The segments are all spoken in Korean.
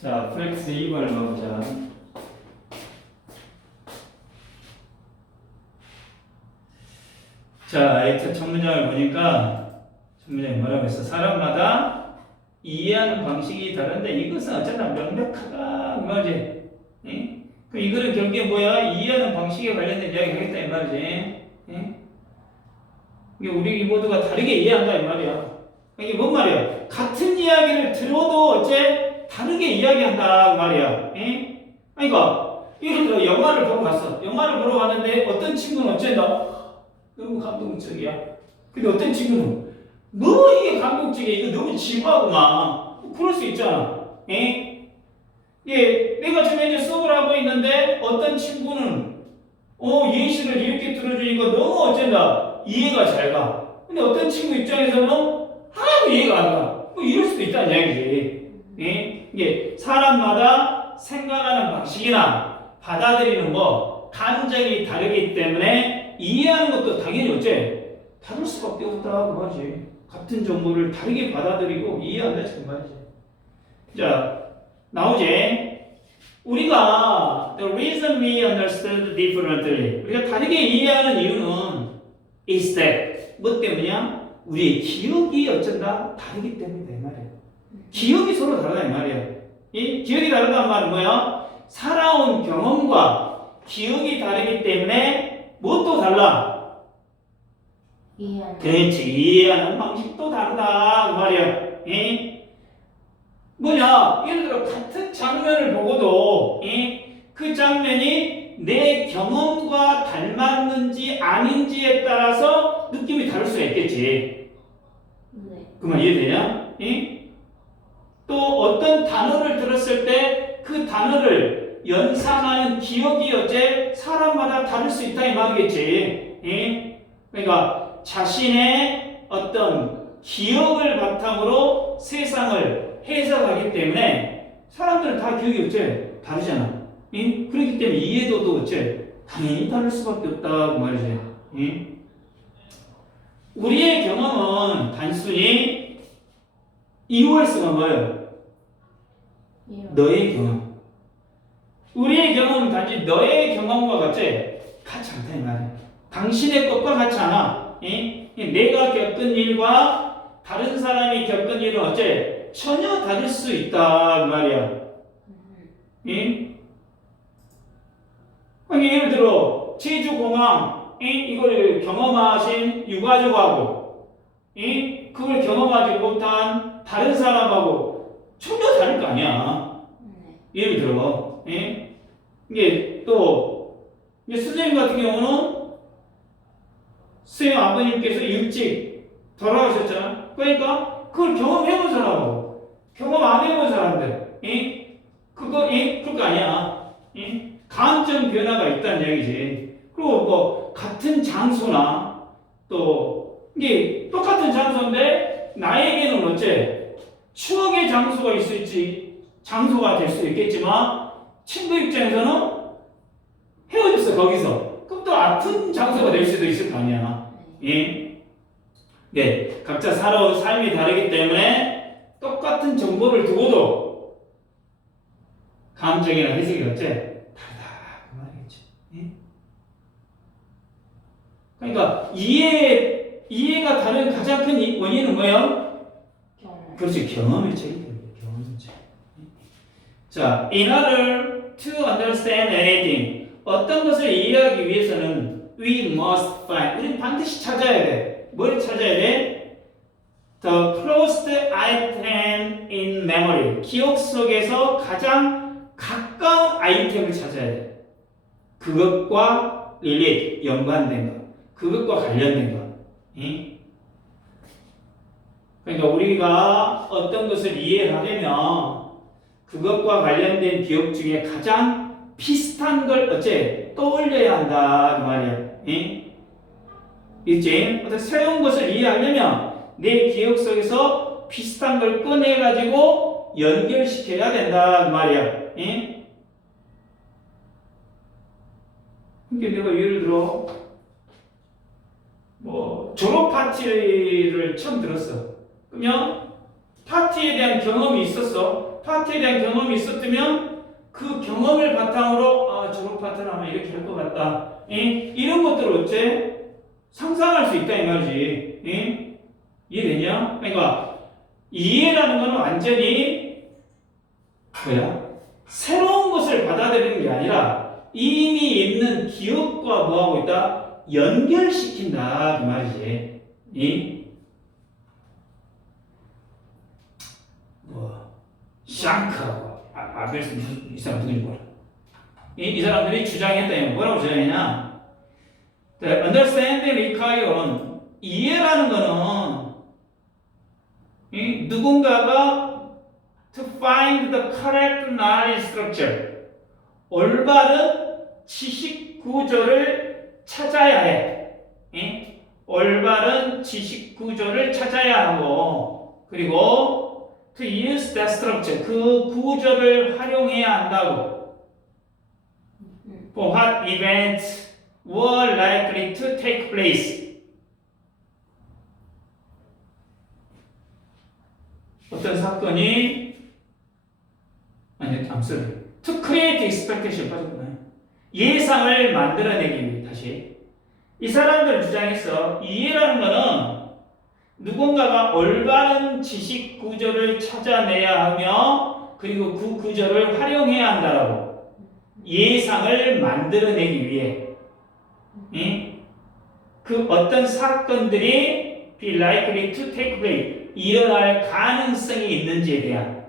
자, 프랙티스 2번을 봐보자. 자, 이 첫 문장을 보니까 첫 문장이 뭐라고 했어? 사람마다 이해하는 방식이 다른데 이것은 어쩌나 명백하다 이 말이지. 예? 그 이거는 결국에 뭐야? 이해하는 방식에 관련된 이야기 하겠다 이 말이지. 예? 이게 우리 모두가 다르게 이해한다 이 말이야. 이게 뭔 말이야? 같은 이야기를 들어도 어째 다르게 이야기한다 그 말이야. 예? 그러니까 예를 들어 영화를 보러 갔어. 영화를 보러 갔는데 어떤 친구는 어쩐다? 너무 감동적이야. 근데 어떤 친구는 뭐 이게 감동적이야. 이거 너무 지루하구만. 그럴 수 있잖아. 예? 예, 내가 지금 이제 수업을 하고 있는데 어떤 친구는 예시를 이렇게 들어주니까 너무 어쩐다. 이해가 잘 가. 근데 어떤 친구 입장에서는 하나도 이해가 안 가. 뭐 이럴 수도 있다는 이야기지. 예? 이게 사람마다 생각하는 방식이나 받아들이는 거, 감정이 다르기 때문에 이해하는 것도 당연히 어째 다를 수밖에 없다 그 말이지. 같은 정보를 다르게 받아들이고 이해한다 그 말이지. 자, 나오지. 우리가 the reason we understand differently 우리가 다르게 이해하는 이유는 is that 뭐 때문이야? 우리의 기억이 어쩐다? 다르기 때문이다 이 말이야. 기억이 서로 다르다 이 말이야. 이 기억이 다르다는 말은 뭐야? 살아온 경험과 기억이 다르기 때문에 무엇도 달라? 그렇지. 이해하는 방식도 다르다 그 말이야. 뭐냐? 예를 들어 같은 장면을 보고도 그 장면이 내 경험과 닮았는지 아닌지에 따라서 느낌이 다를 수가 있겠지. 네. 그 말 이해되냐? 또 어떤 단어를 들었을 때 그 단어를 연상하는 기억이 어째 사람마다 다를 수 있다 이 말이겠지. 그러니까 자신의 어떤 기억을 바탕으로 세상을 해석하기 때문에 사람들은 다 기억이 어째 다르잖아. 그렇기 때문에 이해도도 어째 당연히 다를 수밖에 없다 그 말이지. 우리의 경험은 단순히 이유할수가 뭐예요? 너의 경험. 우리의 경험은 단지 너의 경험과 같지 않다 이 말이야. 당신의 것과 같지 않아. 내가 겪은 일과 다른 사람이 겪은 일은 어째 전혀 다를 수 있다 그 말이야. 예를 들어 제주공항 이걸 경험하신 유가족하고 그걸 경험하지 못한 다른 사람하고 전혀 다를 거 아니야. 예를 들어 이게 또 선생님 같은 경우는 선생님 아버님께서 일찍 돌아가셨잖아. 그러니까 그걸 경험해본 사람하고 경험 안 해본 사람들 그거 아니야. 감정 변화가 있다는 얘기지. 그리고 뭐 같은 장소나 또 이게 똑같은 장소인데 나에게는 어째 추억의 장소가 있을지 장소가 될 수 있겠지만 친구 입장에서는 헤어졌어 거기서. 그럼 또 아픈 장소가 될 수도 있을 거 아니야. 네, 각자 살아온 삶이 다르기 때문에 똑같은 정보를 두고도 감정이나 해석이 어째 다르다 그 말이겠지. 그러니까 이해가 다른 가장 큰 원인은 뭐예요? 경험. 그렇지, 경험의 책임이에요. 경험의 책. 자, in order to understand anything, 어떤 것을 이해하기 위해서는 we must find, 우리는 반드시 찾아야 돼. 뭘 찾아야 돼? The closest item in memory, 기억 속에서 가장 가까운 아이템을 찾아야 돼. 그것과 relate, 연관된 것. 그것과 관련된 것. 그러니까 우리가 어떤 것을 이해하려면 그것과 관련된 기억 중에 가장 비슷한 걸 어째 떠올려야 한다 그 말이야. 있지? 어떤 새로운 것을 이해하려면 내 기억 속에서 비슷한 걸 꺼내가지고 연결시켜야 된다 그 말이야. 그러니까 내가 예를 들어 뭐 졸업 파티를 처음 들었어. 그러면 파티에 대한 경험이 있었어. 파티에 대한 경험이 있었다면 그 경험을 바탕으로 저런 파트는 아마 이렇게 할 것 같다. 이런 것들을 어째 상상할 수 있다 이 말이지. 이해되냐? 그러니까 이해라는 거는 완전히 뭐야? 새로운 것을 받아들이는 게 아니라 이미 있는 기억과 뭐하고 있다? 연결시킨다 그 말이지. 샹크하고 아벨스 이 사람 누군지 몰라. 이 사람들이 주장했다. 뭐라고 주장했냐? The understanding require는 이해라는 거는 누군가가 to find the correct knowledge structure 올바른 지식 구조를 찾아야 해. 올바른 지식 구조를 찾아야 하고 그리고 to use that structure 그 구조를 활용해야 한다고. For what events were likely to take place 어떤 사건이 I'm sorry. To create expectation 빠졌구나. 예상을 만들어내기 위해 다시 이 사람들은 주장했어. 이해라는 거는 누군가가 올바른 지식 구조를 찾아내야 하며 그리고 그 구조를 활용해야 한다라고 예상을 만들어내기 위해 그 어떤 사건들이 be likely to take place 일어날 가능성이 있는지에 대한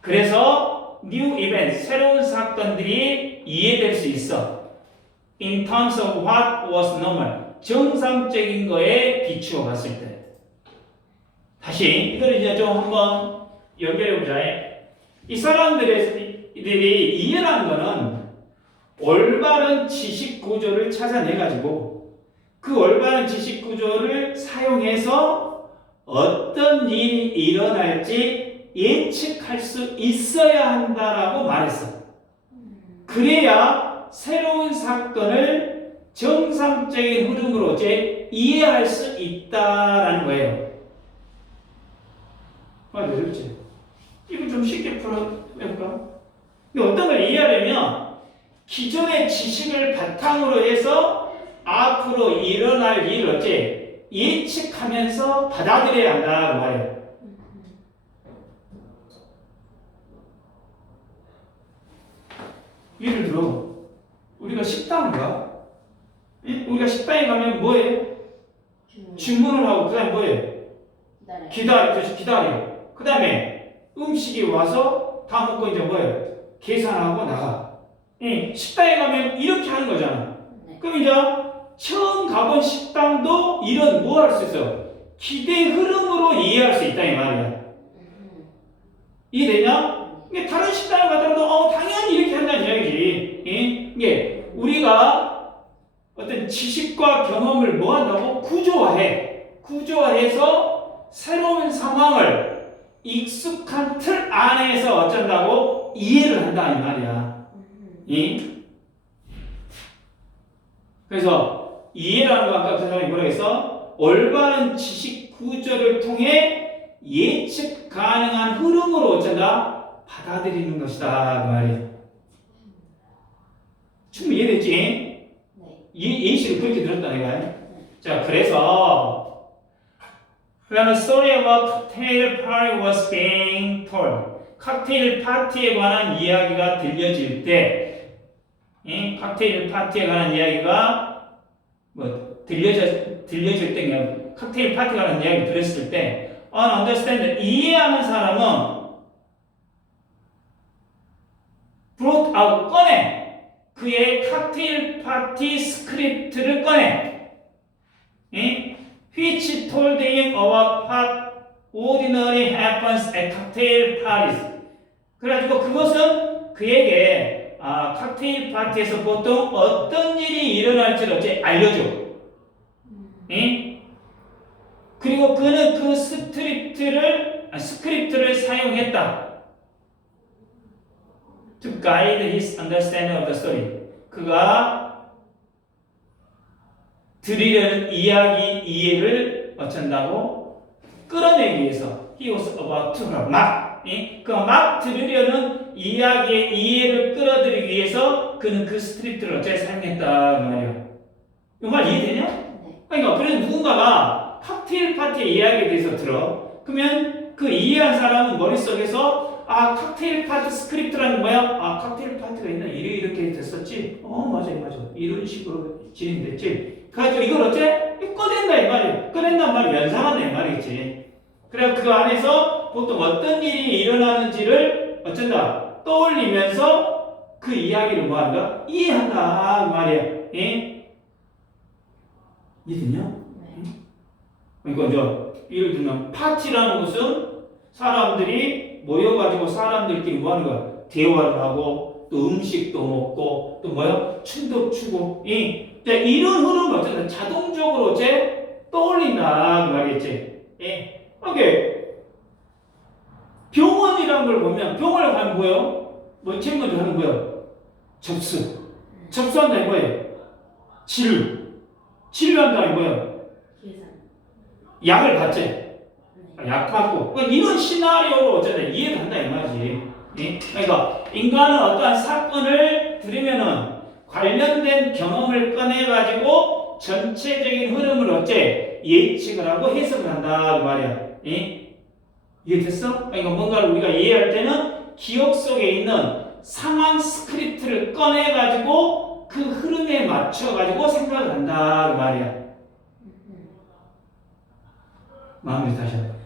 그래서 new event 새로운 사건들이 이해될 수 있어. In terms of what was normal 정상적인 거에 비추어 봤을 때 다시 이거를 이제 좀 한번 연결해보자. 이 사람들이 이해라는 거는 올바른 지식 구조를 찾아내가지고 그 올바른 지식 구조를 사용해서 어떤 일이 일어날지 예측할 수 있어야 한다라고 말했어. 그래야 새로운 사건을 정상적인 흐름으로 이해할 수 있다라는 거예요. 그렇지? 이거 좀 쉽게 풀어볼까? 어떤 걸 이해하려면 기존의 지식을 바탕으로 해서 앞으로 일어날 일을 어째 예측하면서 받아들여야 한다고 말해요. 예를 들어 우리가 식당 가? 우리가 식당에 가면 뭐해? 주문을 하고 그 다음에 뭐해? 기다려. 그 다음에 음식이 와서 다 먹고 이제 뭐해? 계산하고 나가. 식당에 가면 이렇게 하는 거잖아. 그럼 이제 처음 가본 식당도 이런 뭐 할 수 있어? 기대 흐름으로 이해할 수 있다 이 말이야. 이해되냐? 이게 다른 식당에 가더라도 당연히 이렇게 한다는 이야기지. 이게 우리가 어떤 지식과 경험을 뭐 한다고? 구조화해서 새로운 상황을 익숙한 틀 안에서 어쩐다고? 이해를 한다 이 말이야. 그래서 이해라는 거 아까 그 사람이 뭐라고 했어? 올바른 지식 구조를 통해 예측 가능한 흐름으로 어쩐다? 받아들이는 것이다 그 말이에요. 충분히 이해됐지? 네. 예시를 그렇게 들었다 내가. 자 그래서 When a story about cocktail party was being told 칵테일 파티에 관한 이야기가 들려질 때 칵테일 파티에 관한 이야기가 들려질 때 그냥 칵테일 파티에 관한 이야기 들었을 때 understand 이해하는 사람은 brought out 꺼내 그의 칵테일 파티 스크립트를 꺼내 which told him about what ordinarily happens at cocktail parties 그래가지고 그것은 그에게 칵테일 파티에서 보통 어떤 일이 일어날지를 어째 알려줘. 그리고 그는 그 스크립트를 사용했다. To guide his understanding of the story. 그가 드리려는 이해를 어쩐다고 끌어내기 위해서 he was about to 막 그 막 들으려는 이야기의 이해를 끌어들이기 위해서 그는 그 스크립트를 어째 사용했다 그 말이야. 이 말 이해되냐? 네. 그러니까 그래서 누군가가 칵테일 파티의 이야기에 대해서 들어. 그러면 그 이해한 사람은 머릿속에서 아 칵테일 파티 스크립트라는 뭐야? 아 칵테일 파티가 있나? 이렇게 됐었지? 맞아. 이런 식으로 진행됐지? 그래가지고 이걸 어째? 꺼낸다 이 말이야. 꺼낸단 말이 연상한다 이 말이지. 그래 그 안에서 보통 어떤 일이 일어나는지를 어쩐다? 떠올리면서 그 이야기를 뭐한다? 이해한다 그 말이야. 예? 이해되냐? 네. 그러니까 이제 예를 들면 파티라는 것은 사람들이 모여가지고 사람들끼리 뭐 하는 거야? 대화를 하고 또 음식도 먹고 또 뭐야? 춤도 추고 이런 흐름을 어쨌든 자동적으로 이제 떠올린다 그 말이겠지. 예. 이게 병원이라는 걸 보면 병원에 가면 뭐예요? 뭐 제일 먼저 하는 거예요? 접수한다 이거예요. 치료한다 이거예요. 계산. 약을 받지. 네. 약 받고 이런 시나리오로 어쨌든 이해를 한다 이 말이지. 예? 그러니까 인간은 어떠한 사건을 들으면은 관련된 경험을 꺼내가지고 전체적인 흐름을 어째 예측을 하고 해석을 한다 그 말이야. 예? 이해됐어? 그러니까 뭔가를 우리가 이해할 때는 기억 속에 있는 상황 스크립트를 꺼내가지고 그 흐름에 맞춰가지고 생각을 한다 그 말이야. 마음에 다시 한번.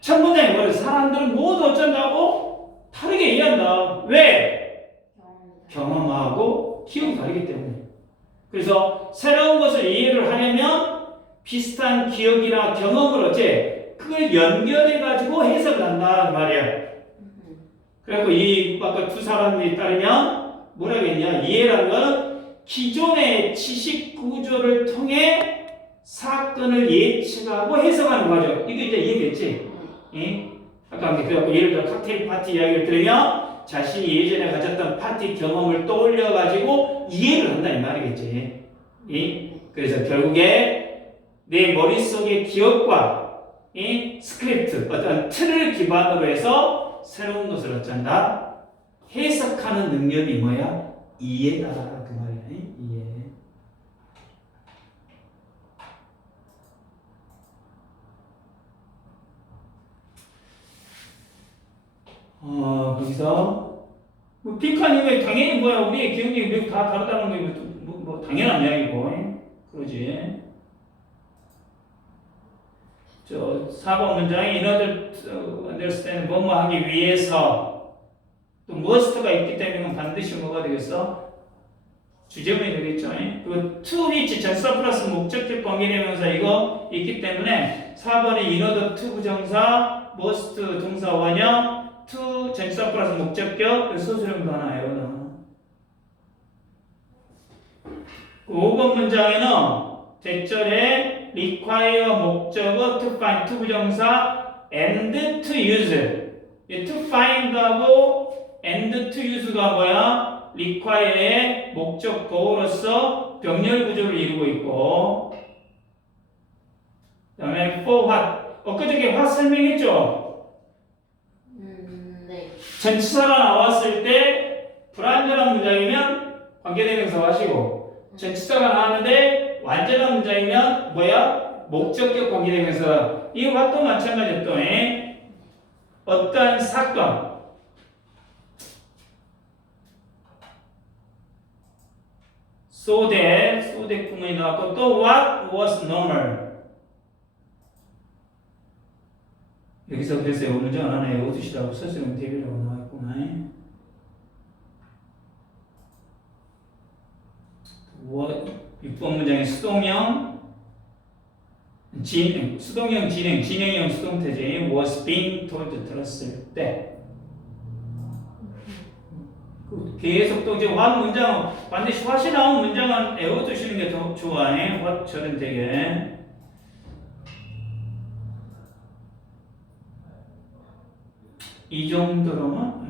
첫 문장이 뭐래? 사람들은 모두 어쩐다고? 다르게 이해한다. 왜? 경험하고 기억이 다르기 때문에. 그래서 새로운 것을 이해를 하려면 비슷한 기억이나 경험을 어째 그걸 연결해가지고 해석을 한다 그 말이야. 그래갖고 이 아까 두 사람이 따르면 뭐라고 했냐? 이해라는 건 기존의 지식 구조를 통해 사건을 예측하고 해석하는 거죠. 이거 이제 이해됐지? 예? 아까 그래갖고 예를 들어 칵테일 파티 이야기를 들으면 자신이 예전에 가졌던 파티 경험을 떠올려가지고 이해를 한다 이 말이겠지. 예? 그래서 결국에 내 머릿속의 기억과 스크립트, 어떤 틀을 기반으로 해서 새로운 것을 어쩐다? 해석하는 능력이 뭐야? 이해다 그 말이야. 이해. 거기서 뭐 빅한 이유가 당연히 뭐야 우리의 기억력이 미국 다 다르다는 거 뭐 당연한 이야기고 그러지. 저 4번 문장에 in order to understand 뭐뭐 하기 위해서 또 must가 있기 때문에 반드시 뭐가 되겠어? 주제문이 되겠죠. 그리고 to which 전사 플러스 목적격 관계대명사 이거 있기 때문에 4번에 in order to 부정사 must 동사 원형 to 전치사 플러스 목적격 소수령도 하나 나와요. 5번 문장에는 대절에 require 목적어 to find to 부정사 and to use 이 to find하고 and to use가 뭐야? require의 목적 보호로서 병렬 구조를 이루고 있고 그 다음에 for what 엊그저께 what 설명했죠? 네. 전치사가 나왔을 때 불완전한 문장이면 관계대명사 하시고 전치사가 나왔는데 완전한 문장이면 뭐야? 목적격 관계대명사. 이 what도 마찬가지야 또. 어떤 사건 so that 구문이 나왔고 또 what was normal 여기서 그래서 이 문장 하나 외워두시라고 서술형 대비라고 나왔구나. 6번 문장에 수동형 진행, 진행형 수동태제 was being told 들었을 때 계속 또 이제 what 문장 반드시 what이 나온 문장은 외워두시는 게 더 좋아해. what처럼 되게 이 정도로만